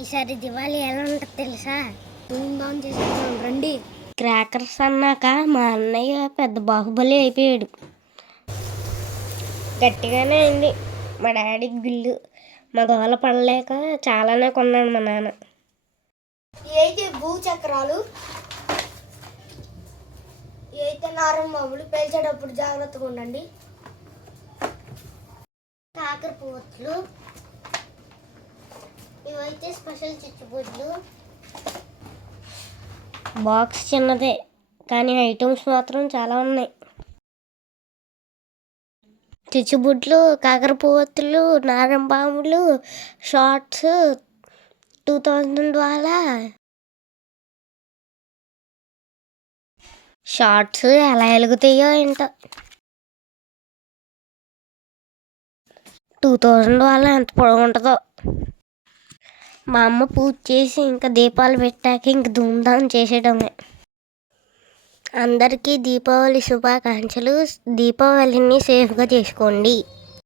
ఈసారి దివాళీ ఎలా ఉంటుంది తెలుసా? ధూమ్ధాం చేసేద్దాం రండి. క్రాకర్స్ అన్నాక మా అన్నయ్య పెద్ద బాహుబలి అయిపోయాడు. గట్టిగానే అయింది మా డాడీకి బిల్లు. మా గోల పడలేక చాలానే కొన్నాడు మా నాన్న. అయితే భూచక్రాలు, అయితే నారం బాబులు పేల్చేటప్పుడు జాగ్రత్తగా ఉండండి. కాకర పువ్వులు, ఇవైతే స్పెషల్ చిచ్చుబుడ్లు. బాక్స్ చిన్నదే కానీ ఐటమ్స్ మాత్రం చాలా ఉన్నాయి. చిచ్చుబుడ్లు, కాకర పువ్వులు, నారం బాములు, షార్ట్స్ 2000 వాళ్ళ షార్ట్స్ ఎలా వెలుగుతాయో ఏంటో. 2000 వాళ్ళ ఎంత పొడవుంటుందో. మా అమ్మ పూజ చేసి ఇంకా దీపాలు పెట్టాక ఇంక ధూమ్ధాం చేసేయడమే. అందరికీ దీపావళి శుభాకాంక్షలు. దీపావళిని సేఫ్గా చేసుకోండి.